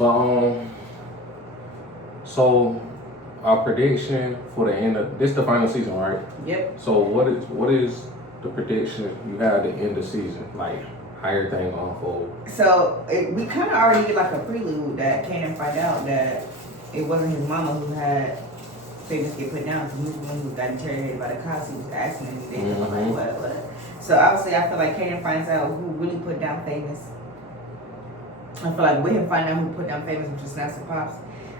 But so our prediction for the end of this, the final season, right? Yep. So what is the prediction you have at the end of the season? Like how everything gonna unfold? So we kind of already get like a prelude that Kanan find out that it wasn't his mama who had Famous get put down. He was the one who got interrogated by the cops. He was asking anything like what. So obviously I feel like Kanan finds out who really put down Famous. I feel like with him finding out who put down Famous, which is Snaps and Pops,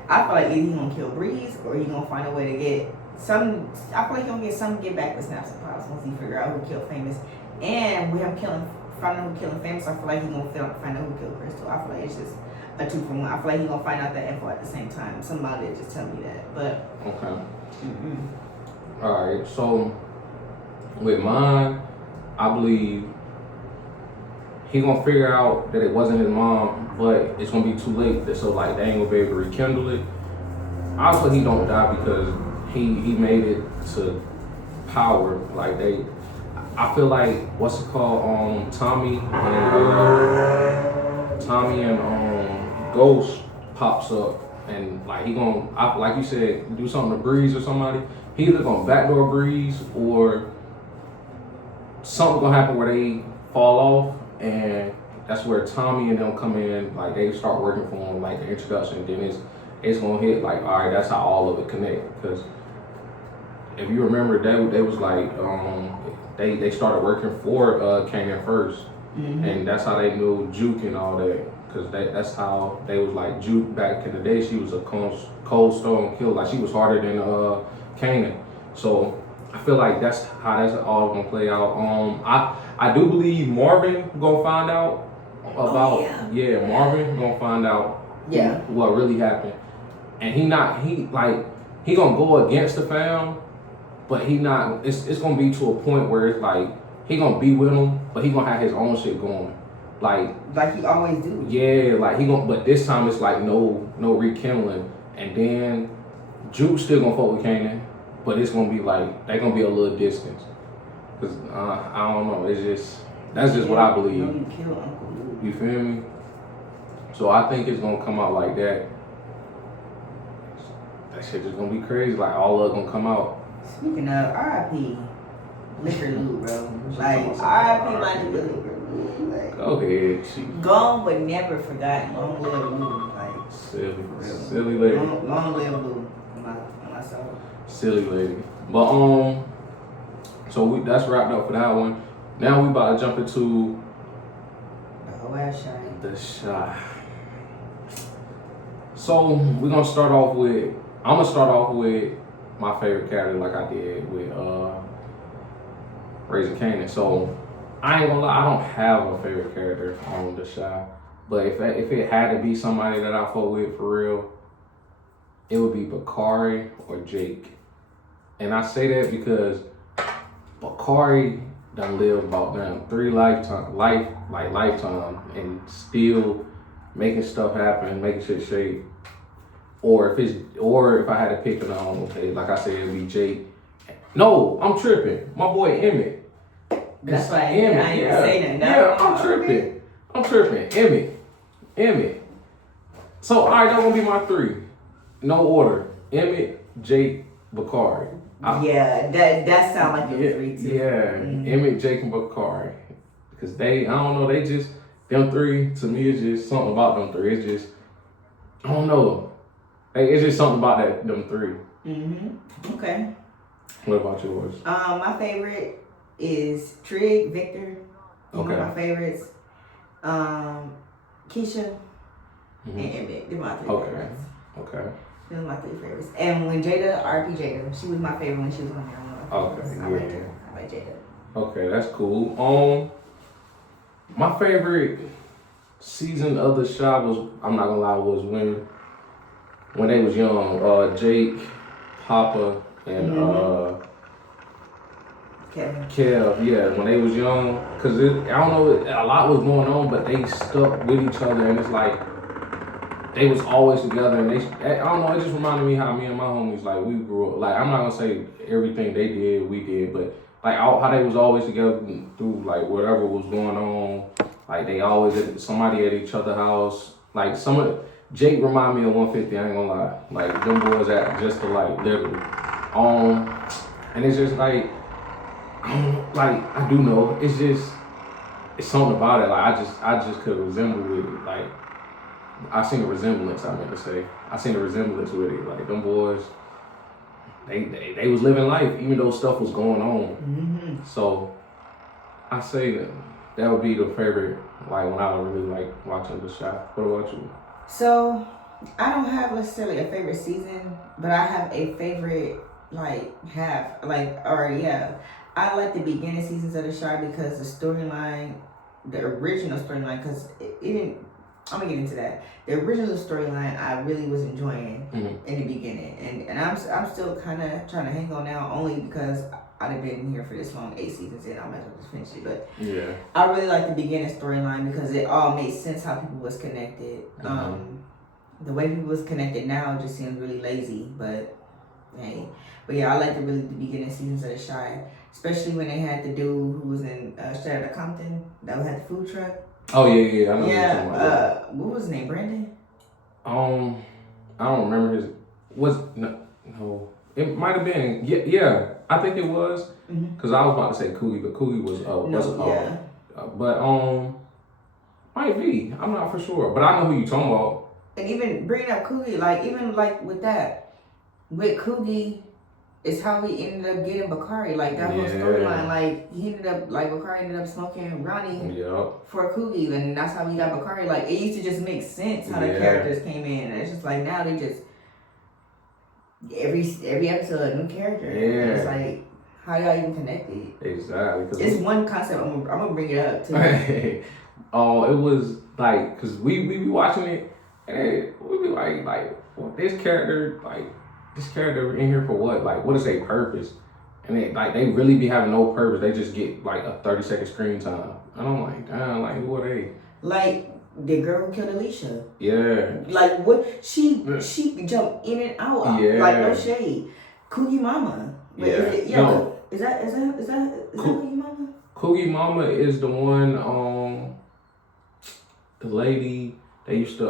I feel like either he gonna kill Breeze or he gonna find a way to get some. I feel like he gonna get some get back with Snaps and Pops once he figure out who killed Famous. And with him finding out who killed Famous, I feel like he gonna find out who killed Crystal. I feel like it's just a 2 for 1. I feel like he gonna find out that info at the same time. Somebody just tell me that, but okay. All right. So with mine, I believe he gonna figure out that it wasn't his mom, but it's gonna be too late. So like they ain't gonna be able to rekindle it. Obviously he don't die because he made it to power. Like I feel like what's it called? Tommy and Ghost pops up and like he gonna like you said do something to Breeze or somebody. He either gonna backdoor Breeze or something gonna happen where they fall off. And that's where Tommy and them come in, like they start working for him, like the introduction. Then it's gonna hit like, all right, that's how all of it connect. Because if you remember, they was like, they started working for Kanan first, and that's how they knew Juke and all that. Because that's how they was like Juke back in the day. She was a cold stone killer, like she was harder than Kanan. So I feel like that's how that's all gonna play out. I do believe Marvin gonna find out about Marvin gonna find out what really happened. And he gonna go against the fam, but he not it's gonna be to a point where it's like he gonna be with him, but he gonna have his own shit going. Like he always do. Yeah, like he gonna but this time it's like no rekindling. And then Juke still gonna fuck with Kanan, but it's gonna be like they gonna be a little distance. Cause I don't know, that's just what I believe. You kill Uncle Luke. You feel me? So I think it's gonna come out like that. That shit just gonna be crazy. Like all of it gonna come out. Speaking of R.I.P. Liquor Luke, bro. Like R.I.P. my nigga Liquor Luke. Like, go ahead, gone but never forgotten. Long live Luke. Like silly lady. Long live Luke. My soul. Silly lady. But so that's wrapped up for that one. Now we about to jump into the whole ass shot. The shot. So I'm gonna start off with my favorite character, like I did with Raising Kanan. So I ain't gonna lie, I don't have a favorite character on the shot. But if it had to be somebody that I fought with for real, it would be Bakari or Jake. And I say that because Bakari done lived about 3 lifetime and still making stuff happen, making shit shape. Or if I had to pick an okay, like I said, it'd be Jake. No, I'm tripping. My boy Emmett. That's why I ain't say that. Yeah, I'm tripping. Emmett. So all right, that's gonna be my 3. No order. Emmett, Jake, Bakari. That sound like a 3 too. Yeah, Emmett, Jake, and Bakari. Because I don't know, they just, them 3, to me, it's just something about them 3. It's just, I don't know. It's just something about them 3. Okay. What about yours? My favorite is Trig, Victor. One of my favorites. Keisha and Emmett. They're my 3 favorites. Okay. Those are my 3 favorites. And when Jada, R.P. Jada, she was my favorite when she was on there. Okay, I like Jada. Okay, that's cool. My favorite season of the show was, I'm not gonna lie, was when they was young. Jake, Papa, and Kev, yeah, when they was young. Cause I don't know, a lot was going on, but they stuck with each other, and it's like they was always together. And I don't know, it just reminded me how me and my homies, like, we grew up. Like, I'm not gonna say everything they did, we did, but like how they was always together through like whatever was going on. Like they always somebody at each other's house. Like Jake remind me of 150. I ain't gonna lie. Like them boys act just alike, literally. And it's just like, I do know. It's just, it's something about it. Like I just could resemble with it. Like I seen a resemblance. I meant to say, I seen a resemblance with it. Like them boys, they was living life even though stuff was going on. Mm-hmm. So I say that would be the favorite. Like when I don't really like watching the show. What about you? So I don't have necessarily a favorite season, but I have a favorite half. I like the beginning seasons of the show because the storyline, the original storyline, because it didn't. I'm gonna get into that. The original storyline I really was enjoying in the beginning, and I'm still kind of trying to hang on now, only because I've been here for this long, 8 seasons in. I might as well just finish it. But yeah, I really like the beginning storyline because it all made sense how people was connected. The way people was connected now just seems really lazy, but hey. But yeah, I like the beginning seasons of The Shy, especially when they had the dude who was in Straight Outta Compton that had the food truck. Oh yeah, I know. Yeah, what was his name? Brandon? I don't remember his. No. It might have been. Yeah. I think it was. Because I was about to say Coogie, but Coogie was might be. I'm not for sure, but I know who you talking about. And even bringing up Coogie, with that, with Coogie, is how he ended up getting Bakari. Like that whole storyline. Like he ended up Bakari ended up smoking Ronnie for Coogie, and that's how he got Bakari. Like it used to just make sense how the characters came in. And it's just like now they just every episode a new character. Yeah. And it's like how y'all even connected? Exactly. It's one concept. I'm gonna bring it up too. It was like because we be watching it and we be like well, this character in here for what? Like, what is their purpose? And they really be having no purpose. They just get like a 30-second screen time. And I'm like, damn, like who are they? Like the girl who killed Alicia. Yeah. Like what? She jumped in and out. Yeah. Like no shade. Coogie Mama. Wait, Is that Coogie Mama? Coogie Mama is the one. The lady. They used to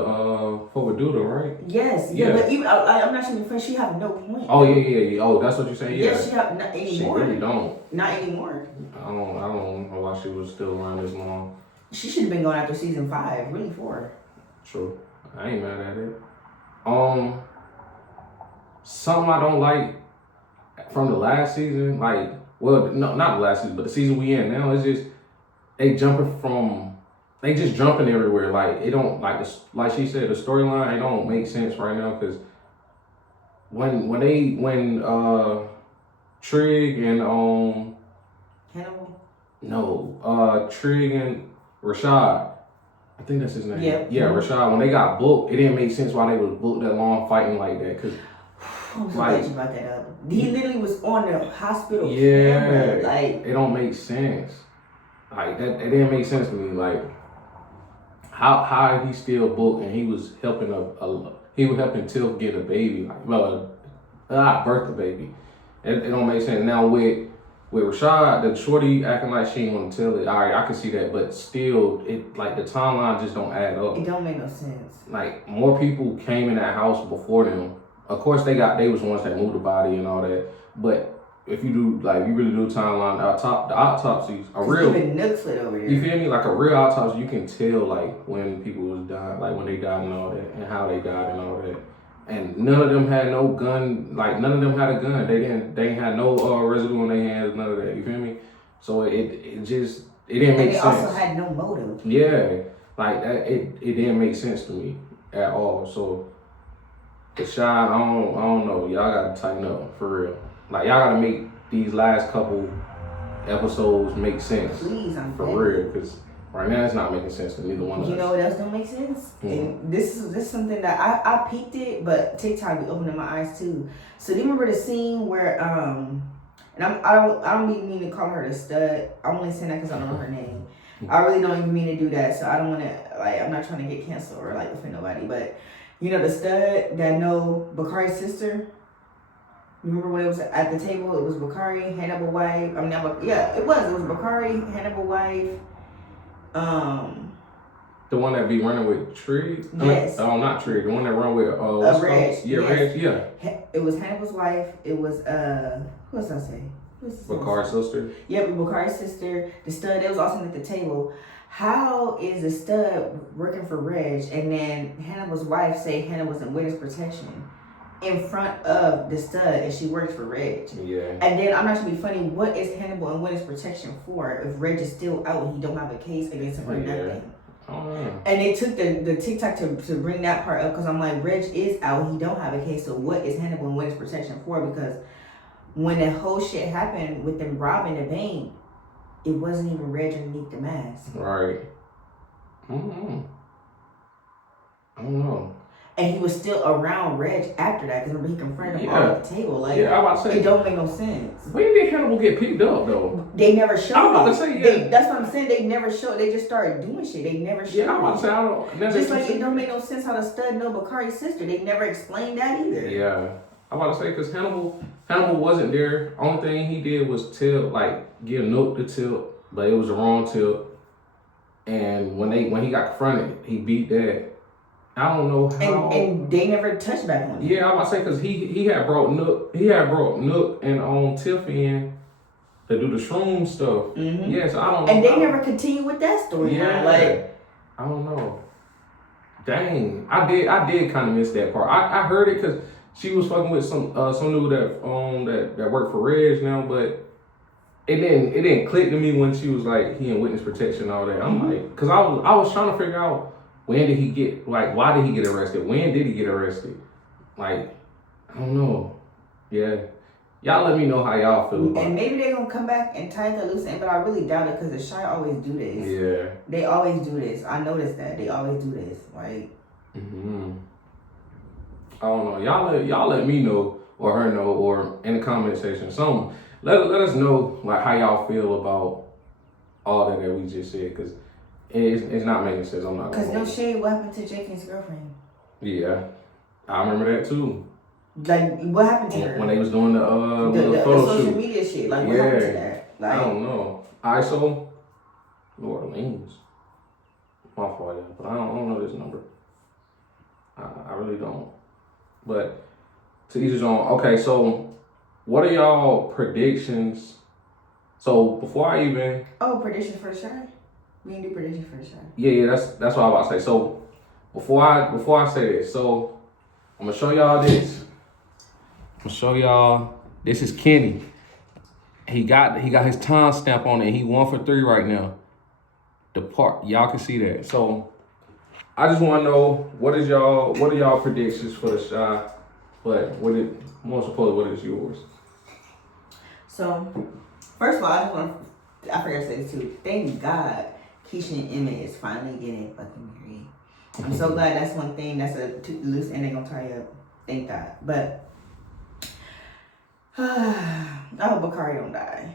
fuck with Duda, right? Yes, yeah, but even I'm not even friends. She have no point. Oh yeah. Oh, that's what you're saying. Yeah, she have not anymore. She really don't. Not anymore. I don't know why she was still around this long. She should have been going after season 5, really 4. True, I ain't mad at it. Something I don't like from the last season, not the last season, but the season we in now is just they just jumping everywhere. Like it don't like she said, the storyline it don't make sense right now because when Trig and Hannibal? No, Trig and Rashad, I think that's his name. Yeah, Rashad. When they got booked, it didn't make sense why they was booked that long fighting like that because. I'm so glad you brought that up. He literally was on the hospital camera. Like it don't make sense. Like that, it didn't make sense to me. Like how he still booked and he was helping he was helping Tiff get a baby, birth a baby. It don't make sense. Now with Rashad, the shorty acting like she ain't want to tell it. All right, I can see that, but still, it like the timeline just don't add up. It don't make no sense. Like more people came in that house before them. Of course, they was ones that moved the body and all that. But if you do, you really do timeline, the autopsies are real. Even Nook slid over here. You feel me? Like a real autopsy, you can tell when people was dying, when they died and all that, and how they died and all that. And none of them had no gun. None of them had a gun. They ain't had no residue on their hands. None of that. You feel me? So it didn't make sense. They also had no motive. Yeah, like that. It didn't make sense to me at all. So. The Shy, I don't know. Y'all gotta tighten up for real. Y'all gotta make these last couple episodes make sense. Please, for real, because right now it's not making sense to neither one of us. You know what else don't make sense? Mm-hmm. And this is something that I peeped it, but TikTok be opening my eyes too. So do you remember the scene where and I don't even mean to call her the stud. I'm only saying that because I don't know her name. I really don't even mean to do that. So I don't want to I'm not trying to get canceled or offend nobody, but. You know the stud that know Bakari's sister? Remember when it was at the table? It was Bakari, Hannibal wife. It was. It was Bakari, Hannibal wife. It was Bakari, Hannibal wife. The one that be running with Trig? Yes. Not Trig. The one that run with Reg. Yeah, yes. Reg. Yeah. It was Hannibal's wife. It was who else I say? Bakari's sister. Yeah, Bakari's sister. The stud that was also at the table. How is the stud working for Reg, and then Hannibal's wife say Hannah was in witness protection in front of the stud, and she works for Reg? Yeah. And then I'm not trying to be funny. What is Hannibal in witness protection for if Reg is still out and he don't have a case against him or nothing? And it took the TikTok to bring that part up because I'm like, Reg is out, he don't have a case, so what is Hannibal in witness protection for? Because when the whole shit happened with them robbing the bank, it wasn't even Reg underneath the mask. Right. I don't know. And he was still around Reg after that because remember he confronted him all at the table. Like, I'm about to say, it don't make no sense. When did Hannibal get picked up though? They never showed. I'm about to say, that's what I'm saying. They never showed. They just started doing shit. They never showed. Yeah, I'm about to say, I don't. Just like it don't make no sense how the stud know Bakari's sister. They never explained that either. Yeah, I'm about to say because Hannibal wasn't there. Only thing he did was give Nook the tip, but it was the wrong tip. And when he got confronted, he beat that. I don't know how. And they never touched back on it. Yeah, I'm about to say because he had brought Nook and Tiff in to do the shroom stuff. Mm-hmm. Yeah, so I don't know. And they never continued with that story. Yeah, like I don't know. Dang, I did kind of miss that part. I heard it because she was fucking with some dude that worked for Reg now, but it didn't click to me when she was like he in witness protection and all that. I'm like, because I was trying to figure out. When did he get, why did he get arrested? When did he get arrested? Like, I don't know. Yeah. Y'all let me know how y'all feel about it. And maybe they're going to come back and tie the loose end, but I really doubt it because the Shy always do this. Yeah. They always do this. I noticed that. They always do this. Like. I don't know. Y'all let me know or her know or in the comment section. Let us know like how y'all feel about all that we just said because it's not making sense. I'm not. Because no shade, what happened to Jake and his girlfriend? Yeah, I remember that too. Like, what happened to her? When they was doing the photo social shoot. media shit. Like, what happened to that? Like, I don't know. ISO, New Orleans. My fault, yeah, but I don't know this number. I really don't. But to each his own. Okay, so what are y'all predictions? So before I even predictions for the Shy? We can do predictions for the Shy. Yeah, that's what I'm about to say. So before I say this, so I'm gonna show y'all this. I'm gonna show y'all. This is Kenny. He got his time stamp on it. He 1 for 3 right now. The part y'all can see that. So I just want to know what are y'all predictions for the Shy? But what is yours? So first of all, I forgot to say this too. Thank God Keisha and Emmett is finally getting fucking married. I'm so glad that's one thing that's a loose end they gonna tie up. Thank God. But I hope Bakari don't die.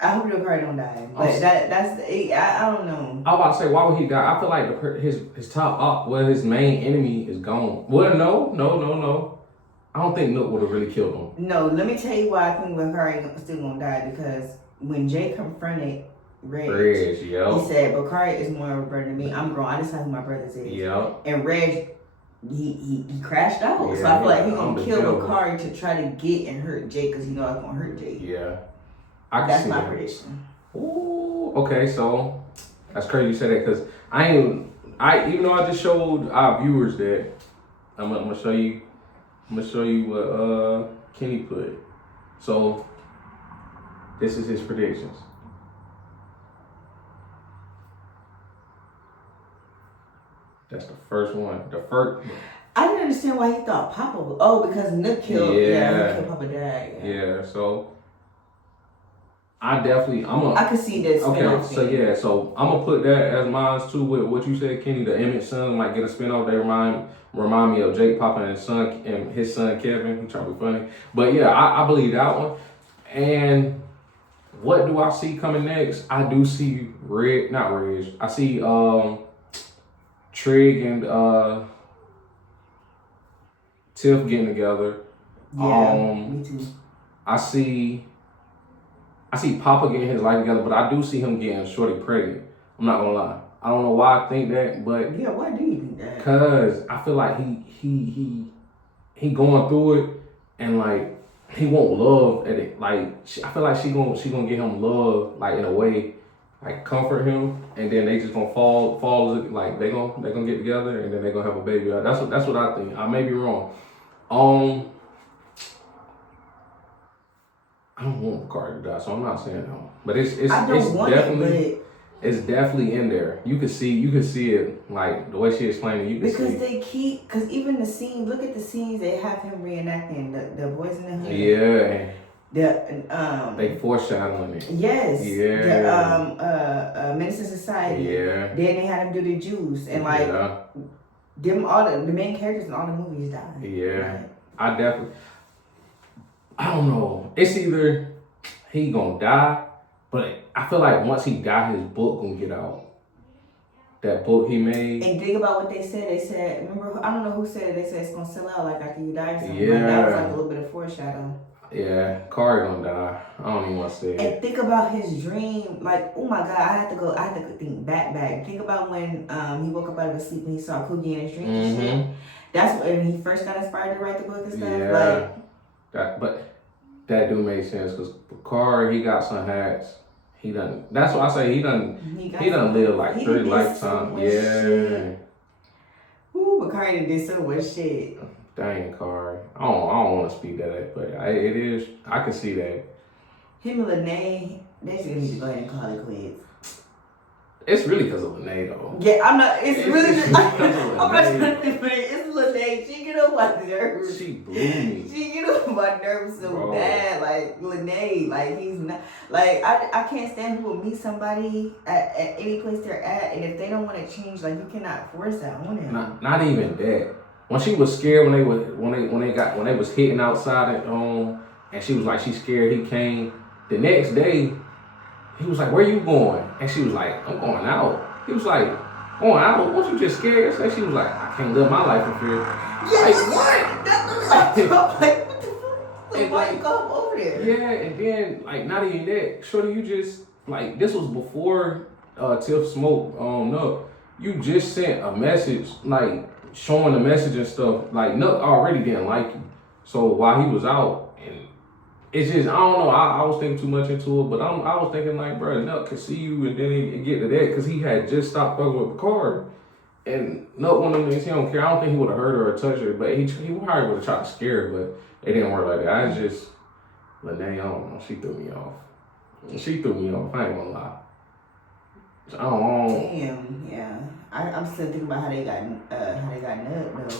I hope Bakari don't die. But I don't know. I was about to say, why would he die? I feel like his top his main enemy is gone. Well, no. I don't think Nook would have really killed him. No, let me tell you why I think Bakari still gonna die because when Jay confronted Reg, he said Bakari is more of a brother than me. I'm grown. I decide who my brothers is. Yep. And Reg, he crashed out. Yeah, so I feel like he's gonna kill devil. Bakari to try to get and hurt Jay because he know it's gonna hurt Jay. Yeah. That's my prediction. Ooh, okay, so that's crazy you said that because even though I just showed our viewers that I'm gonna show you what Kenny put. So this is his predictions. That's the first one. I didn't understand why he thought Papa was. Oh, because Nook killed. Nook killed Papa Dad. Yeah. So I could see this. Okay, so I'm gonna put that as mine too with what you said, Kenny. The Emmett son might get a spinoff. They remind me of Jake Papa and his son Kevin. He trying to be funny, but yeah, I believe that one. And what do I see coming next? I do see not Reg. I see Trig and Tiff getting together. Yeah, me too. I see Papa getting his life together, but I do see him getting Shorty pregnant. I'm not gonna lie. I don't know why I think that, but yeah, why do you think that? Cause I feel like he going through it, and like he won't love at it. Like I feel like she gonna get him love, like in a way, like comfort him, and then they just gonna fall like they gonna get together, and then they gonna have a baby. That's what I think. I may be wrong. I don't want Cardi to die, so I'm not saying no. But it's definitely. It's definitely in there. You can see it, like the way she explained it. You can see. Because even the scene, look at the scenes they have him reenacting the Boys in the Hood. Yeah. They foreshadowing it. Yes. Yeah. The Menace to Society. Yeah. Then they had him do the Juice, and like them all the main characters in all the movies died. Yeah. Right? I don't know. It's either he gonna die. But I feel like once he died, his book gonna get out. That book he made. And think about what they said. They said, remember, I don't know who said it. They said it's gonna sell out like after you die or something. Yeah. Like that was like a little bit of foreshadowing. Yeah, Cardi gonna die. I don't even want to say it. And think about his dream. Like, oh my God, I had to think back. Think about when he woke up out of his sleep and he saw Cookie in his dream and shit. That's when he first got inspired to write the book and stuff. Yeah. But that do make sense because Cardi, he got some hats. He done. That's why I say he done lived like 3 lifetimes. Yeah. Ooh, but Cardi did so much shit. Dang, Cardi. I don't want to speak that, but it is. I can see that. Him and Lene, they just need to go ahead and call it quits. It's really because of Lene though. Yeah, I'm not. It's really. I'm not trying to think, but it's Lene. She get on my nerves. She blew me. She get on my nerves so bad. Like Lene, like he's not. Like I can't stand who will meet somebody at any place they're at, and if they don't want to change, like you cannot force that on them. Not even that. When she was scared when they was hitting outside at home, and she was like she scared he came. The next day, he was like, "Where you going?" And she was like, "I'm going out." He was like, "Going out? Weren't you just scared?" So she was like, "I can't live my life in fear." Yeah, like what? That's like what the fuck? Why you come over there? Yeah, and then like not even that, shorty, you just like this was before Tiff smoked Nuck. You just sent a message like showing the message and stuff. Like Nuck already didn't like you, so while he was out, and it's just I don't know. I was thinking too much into it, but I was thinking like, bro, Nuck could see you, and then he get to that because he had just stopped fucking with Picard. And Nuck one of them things he don't care. I don't think he would have hurt her or touched her, but he probably would have tried to scare her, but it didn't work like that. I just Lene, I don't know. She threw me off. I ain't gonna lie. I don't. Damn, yeah. I'm still thinking about how they got Nuck though.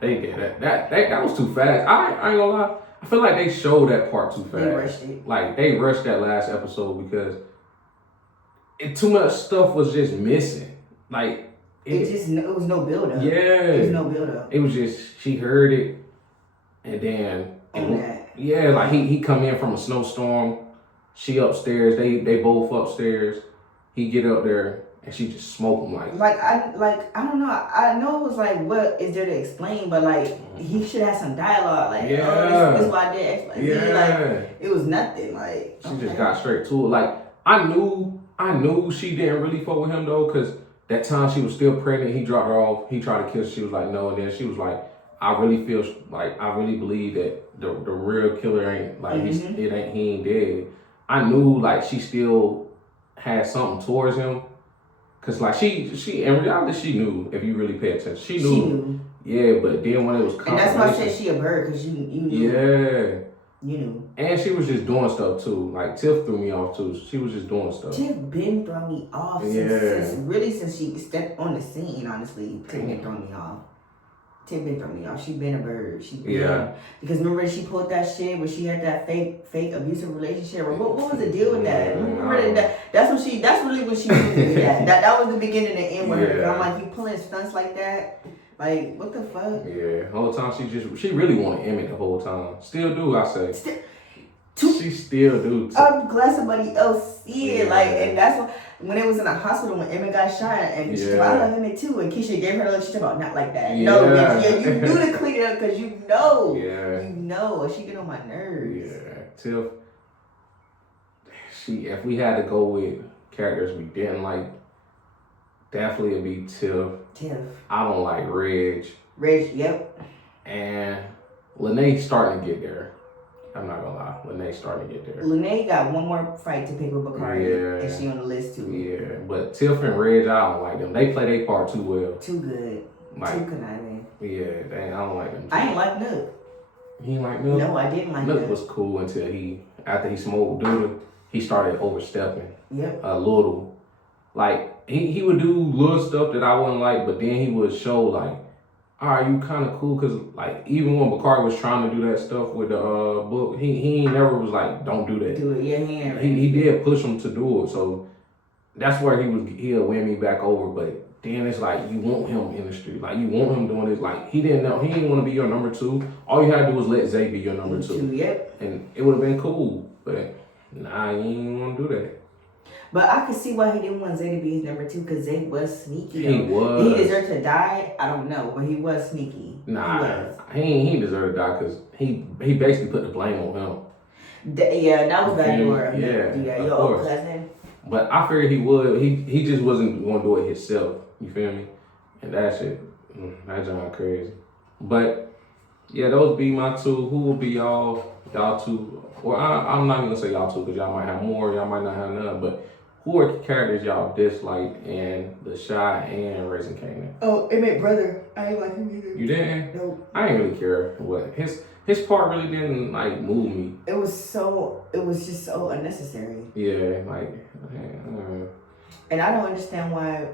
They did that was too fast. I ain't gonna lie. I feel like they showed that part too fast. They rushed it. Like they rushed that last episode because too much stuff was just missing. Like it was no build up. Yeah. It was no build up. It was just she heard it and then yeah, like he come in from a snowstorm. She upstairs. They both upstairs. He get up there and she just smoke him I don't know. I know it was like what is there to explain, but like he should have some dialogue. Like this is why I did explain. Yeah. Like it was nothing. Like she just got straight to it. Like I knew she didn't really fuck with him though, because that time she was still pregnant. He dropped her off. He tried to kiss her. She was like no, and then she was like, I really believe that the real killer ain't like he ain't dead. I knew like she still had something towards him, cause like she in reality she knew, if you really pay attention, she knew. Yeah, but then when it was and that's why I said she a bird, cause you knew. Yeah. You knew. And she was just doing stuff too. Like Tiff threw me off too. She was just doing stuff. Tiff been throwing me off since she stepped on the scene. Honestly, Tiff been throwing me off. Tiff been throwing me off. She been a bird. Because remember she pulled that shit where she had that fake abusive relationship. What was the deal with that? Remember that's really what she was doing. That was the beginning and end with her. I'm like, you pulling stunts like that. Like, what the fuck? Yeah, the whole time she really wanted Emmett the whole time. Still do, I say. She still do. I'm glad somebody else see it. Like, and that's when it was in the hospital when Emmett got shot, and she I love Emmett too. And Keisha gave her a look. She about not like that. No, bitch, you do to clean it up because you know. Yeah. You know, she get on my nerves. Yeah, Tiff. If we had to go with characters we didn't like, definitely it'd be Tiff. Tiff. I don't like Reg. Reg, yep. And Lene starting to get there. I'm not gonna lie, Lene starting to get there. Lene got one more fight to pick with Bakari, and she on the list too. Yeah, but Tiff and Reg, I don't like them. They play their part too well. Too good. Like, too conniving. Yeah, I don't like them. I ain't like Nook. You ain't like Nook? No, I didn't like Nook. Nook was cool until after he smoked Duda, he started overstepping. Yep. A little. Like, he would do little stuff that I wouldn't like, but then he would show, like, all right, you kind of cool, because, like, even when Bakari was trying to do that stuff with the book, he never was like, don't do that. Do it, yeah, he did push him to do it, so that's where he'll win me back over, but then it's like, you want him in the street, like, you want him doing this, like, he didn't want to be your number 2, all you had to do was let Zay be your number 2, yep. And it would have been cool, but nah, you ain't want to do that. But I could see why he didn't want Zay to be his number 2, because Zay was sneaky. He was. Did he deserve to die? I don't know, but he was sneaky. Nah, he deserved to die because he basically put the blame on him. That was backdoor. Yeah, your old cousin. But I figured he would. He just wasn't going to do it himself. You feel me? And that shit, that's not crazy. But yeah, those be my 2. Who will be y'all 2? Well, I'm not even gonna say y'all 2 because y'all might have more, y'all might not have none. But who are characters y'all dislike in The Shy and Raising Kanan? Oh, Emmett brother. I ain't like him either. You didn't? No. I ain't really care what his part really didn't like move me. It was just so unnecessary. Yeah, like. And I don't understand why.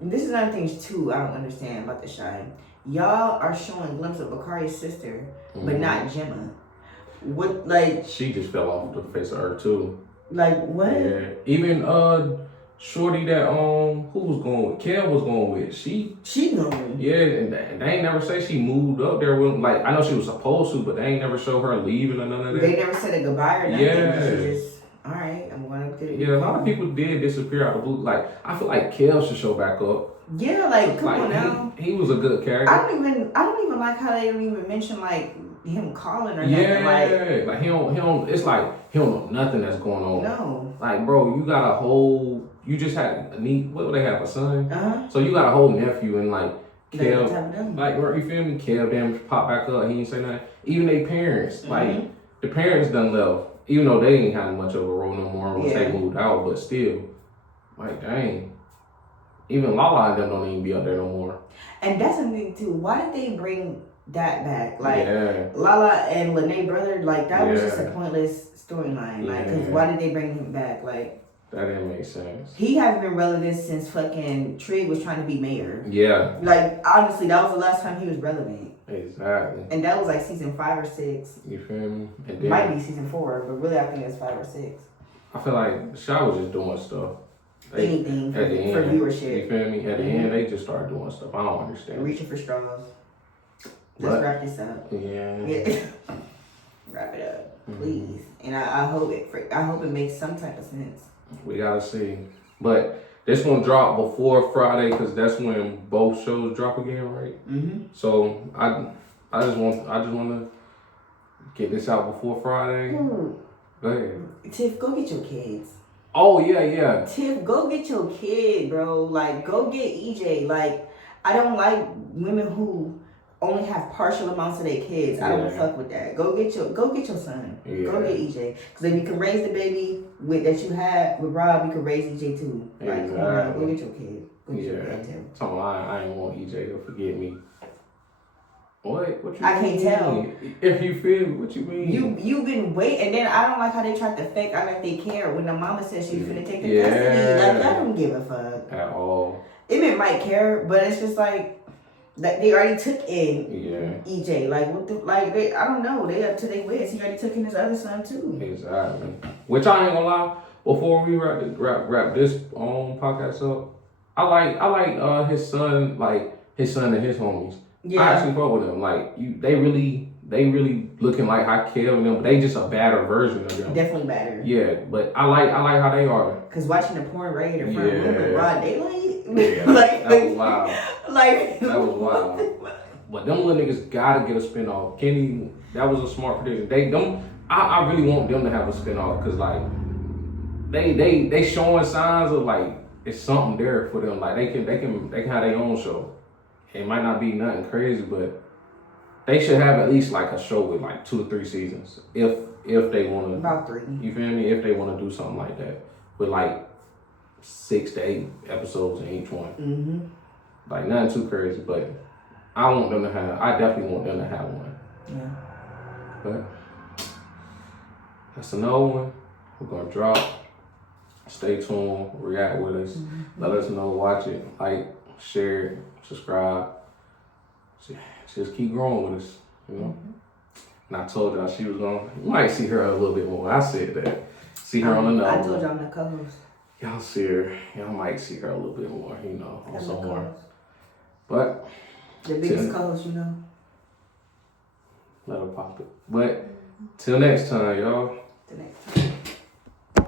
This is another thing too. I don't understand about The Shy. Y'all are showing glimpses of Bakari's sister, but not Gemma. What, like? She just fell off the face of earth too. Like what? Yeah. Even Shorty that who was going with Kel was going with. She gone. Yeah, and they ain't never say she moved up there with, like, I know she was supposed to, but they ain't never show her leaving or none of that. They never said a goodbye or nothing. Yeah. She just, all right, I'm going up there. Yeah, a lot of people did disappear out of the blue. Like, I feel like Kel should show back up. Yeah, like come on now. He was a good character. I don't even like how they don't even mention like him calling or nothing. Yeah, like he don't. It's like he don't know nothing that's going on. No. Like, bro, you got a whole. You just had what would they have, a son? So you got a whole nephew and like Kel, like you feel me? Kel damn pop back up. He ain't say nothing. Even their parents, like the parents done left. Even though they ain't had much of a role no more once they moved out, but still, like dang. Even Lala and them don't even be up there no more. And that's something too. Why did they bring that back? Like Lala and Lene brother, like that was just a pointless storyline. Like, cause why did they bring him back? Like that didn't make sense. He hasn't been relevant since fucking Trig was trying to be mayor. Yeah. Like honestly, that was the last time he was relevant. Exactly. And that was like season 5 or 6. You feel me? And then, might be season 4, but really I think it's 5 or 6. I feel like Shaw was just doing stuff. Anything for viewership. You feel me? At the end, they just started doing stuff. I don't understand. Reaching for straws. Let's wrap this up. Yeah. Wrap it up, please. And I hope it makes some type of sense. We gotta see, but this one drop before Friday because that's when both shows drop again, right? So I just want to get this out before Friday. Go ahead. Tiff, go get your kids. Oh, yeah. Tiff, go get your kid, bro. Like, go get EJ. Like, I don't like women who only have partial amounts of their kids. I don't fuck with that. Go get your son. Yeah. Go get EJ. Because if you can raise the baby that you had with Rob, you can raise EJ too. Like, come on, go get your kid. Go get your kid, Tim. Talking about I ain't want EJ to forget me. What you mean? I can't tell. If you feel what you mean. You've been waiting, and then I don't like how they tried to fake out like they care when the mama said she was finna take the custody. Like, I don't give a fuck. At all. It might care, but it's just like they already took in EJ. Like what the I don't know. They up to their wits. He already took in his other son too. Exactly. Which I ain't gonna lie. Before we wrap this podcast up, I like his son, like his son and his homies. Yeah. I actually fuck with them. Like they really looking like how Kel and them, but they just a badder version of them. Definitely badder. Yeah, but I like how they are. Cause watching the porn right in front of room with broad daylight. Yeah, like, that was wild. Like that was wild. But them little niggas gotta get a spinoff. Kenny, that was a smart prediction. I really want them to have a spinoff because like they showing signs of like it's something there for them. Like they can have their own show. It might not be nothing crazy, but they should have at least like a show with like 2 or 3 seasons. If they want to. About 3. You feel me? If they want to do something like that with like 6 to 8 episodes in each one. Mm-hmm. Like nothing too crazy, but I definitely want them to have one. Yeah. But that's another one. We're gonna drop. Stay tuned, react with us. Mm-hmm. Let us know, watch it, like, share it, subscribe. Just keep growing with us, you know? Mm-hmm. And I told y'all she was gonna, you might see her a little bit more. I said that. See her on another I one. told y'all I'm the co-host. Y'all see her, y'all might see her a little bit more, you know, on I'm the somewhere. co-host. But The biggest co-host, you know. let her pop it. But till next time, y'all. The next time.